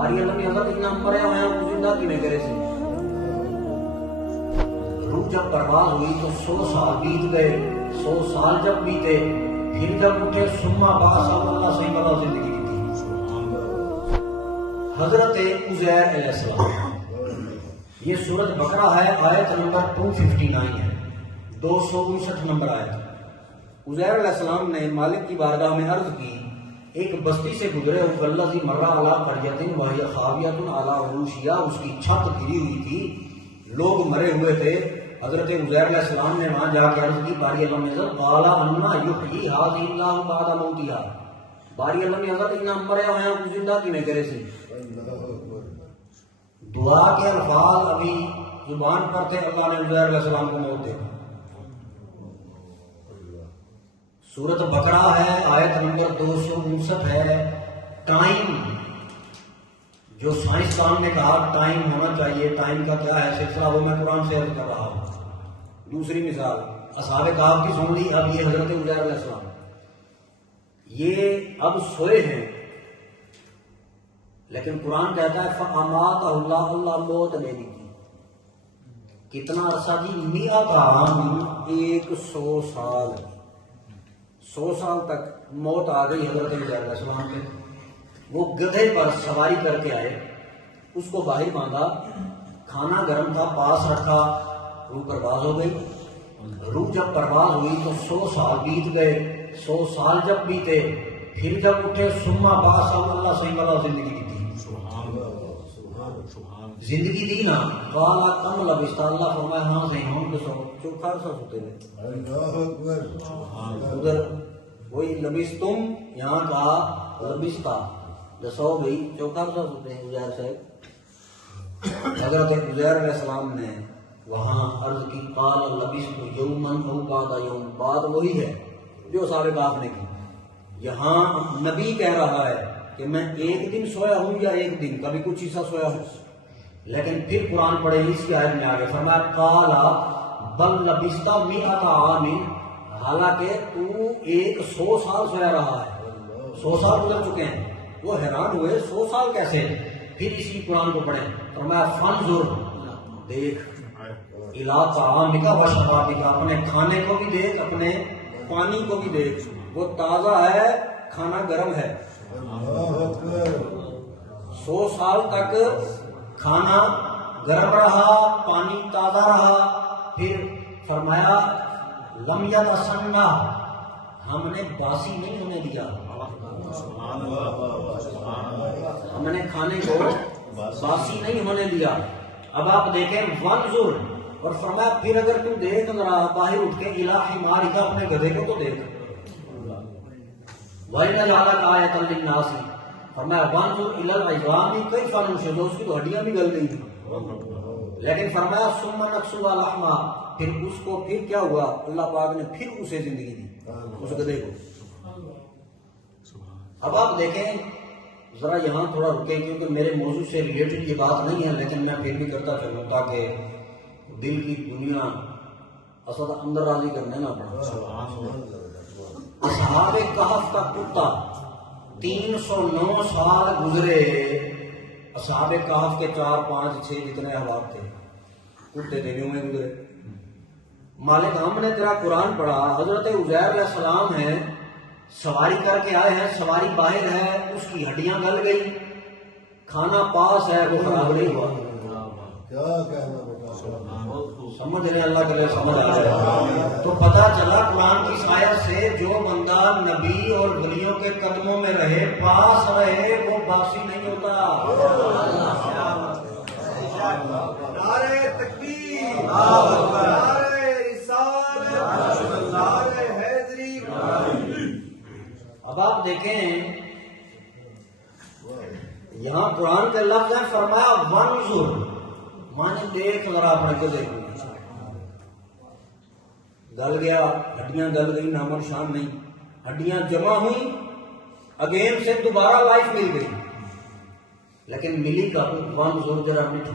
باری اللہ نے حضرت اتنا مرے ہوئے ہیں زندہ کی میں کرے سے روح جب پرواز ہوئی تو 100 سال بیت گئے. 100 سال جب بیتے پھر جب اٹھے سما باس اللہ صحیح والا زندگی کی تھی. حضرت عزیر علیہ السلام، یہ سورۃ بقرہ ہے، آیت نمبر 259 ہے، 259 نمبر آیت. عزیر علیہ السلام نے مالک کی بارگاہ میں عرض کی، ایک بستی سے گزرے ہو والذی مر علی قریۃ وہی خاویۃ علی عروشہا، اس کی چھت گری ہوئی تھی، لوگ مرے ہوئے تھے. حضرت عزیر علیہ السلام نے وہاں جا کے عرض کی، باری اللہ نے حضرت قال انا یحیی ھذہ اللہ بعد موتہا، باری اللہ نے حضرت اتنا مرے ہوئے ہیں زندہ کی میں کرے سی. دعا کے الفاظ ابھی زبان پر تھے، اللہ نے عزیر علیہ السلام کو موت دے. سورۃ بقرہ ہے، آیت نمبر 259 ہے. ٹائم، جو سائنسدان نے کہا ٹائم ہونا چاہیے، ٹائم کا کیا ہے سلسلہ، وہ میں قرآن سے عرض کر رہا ہوں. دوسری مثال اصحاب کہف کی سن لی، اب یہ حضرت عزیر علیہ السلام، یہ اب سوئے ہیں، لیکن قرآن کہتا ہے فَأَمَاتَهُ اللَّهُ، اللہ موت لے لی تھی. کتنا عرصہ جی؟ 100 عام، 100 سال. 100 سال تک موت آ گئی حضرت عزیر علیہ السلام پہ. وہ گدھے پر سواری کر کے آئے، اس کو باہر باندھا، کھانا گرم تھا پاس رکھا، روح پرواز ہو گئی. روح جب پرواز ہوئی تو 100 سال بیت گئے. 100 سال جب بیتے پھر جب اٹھے سما باس اللہ صحیح والا زندگی کی تھی. زندگی دی نا. قال کم لبثت، اللہ فرمایا ہاں صحیح ہوں تو چوکھا سا سوتے رہے. ادھر وہی لبثتم، یہاں کہا لبثتا، دسو بھائی چوکھا سا سوتے ہیں عزیر صاحب. حضرت عزیر علیہ السلام نے وہاں عرض کی قال لبثت یوما او بعد یوم، بات وہی ہے جو اصحاب کہف نے کی. یہاں نبی کہہ رہا ہے کہ میں ایک دن سویا ہوں یا ایک دن، کبھی کچھ حصہ سویا ہوں. لیکن پھر قرآن پڑھے اس کی آیت میں آگے فرمایا قال بل لبثت 100 عام، حالانکہ تو 100 سال سویا رہا ہے. 100 سال گزر چکے ہیں. وہ حیران ہوئے 100 سال کیسے. پھر اسی قرآن کو پڑھیں، فرمایا فانظر، دیکھ، الی طعامک و شرابک، اپنے کھانے کو بھی دیکھ، اپنے پانی کو بھی دیکھ، وہ تازہ ہے، کھانا گرم ہے. 100 سال تک کھانا گرم رہا، پانی تازہ رہا. پھر فرمایا لم یتسنہ، ہم نے باسی نہیں ہونے دیا، ہم نے کھانے کو باسی نہیں ہونے دیا. اب آپ دیکھیں وانظر، اور فرمایا پھر اگر تم دیکھ ذرا باہر اٹھ کے الی حمارک، اپنے گدھے کو تو دیکھ. وَلِنَجْعَلَكَ آیَةً لِلنَّاسِ، فرمایا وانظر الی العظام کیف ننشزُ، اس کی تو ہڈیاں بھی گل گئی تھی. لیکن فرمایا ثم نکسوها لحما، پھر اس کو پھر کیا ہوا، اللہ پاک نے پھر اسے زندگی دی، اس گدھے کو. اب آپ دیکھیں ذرا یہاں تھوڑا رکیں، کیونکہ میرے موضوع سے ریلیٹڈ یہ بات نہیں ہے، لیکن میں پھر بھی کرتا چلوں تاکہ دل کی دنیا اصل اندر راضی کرنے نہ پڑے. اصحاب کہف کا کتا 309 سال گزرے. اصحاب کہف کے 4 5 6 جتنے احباب تھے، کتے تھے، یوں میں گزرے. مالک ہم نے تیرا قرآن پڑھا، حضرت عزیر علیہ السلام ہیں، سواری کر کے آئے ہیں، سواری باہر ہے، اس کی ہڈیاں گل گئی، کھانا پاس ہے، وہ خراب نہیں ہوا. سمجھ رہے ہیں؟ اللہ کے لیے سمجھ آ جائے تو پتہ چلا قرآن کی آیت سے جو بندہ نبی اور ولیوں کے قدموں میں رہے، پاس رہے، وہ باسی نہیں ہوتا. نعرہ تکبیر، نعرہ رسالت، نعرہ حیدری. اب آپ دیکھیں یہاں قرآن کے لفظ ہے، فرمایا وانظر، مانے دیکھ ذرا اپنے کو دیکھو. گل گیا، ہڈیاں گل گئی، نام و نشان نہیں. ہڈیاں جمع ہوئی، اگین سے دوبارہ لائف مل گئی، لیکن ملی کا وانظر ذرا مٹھو.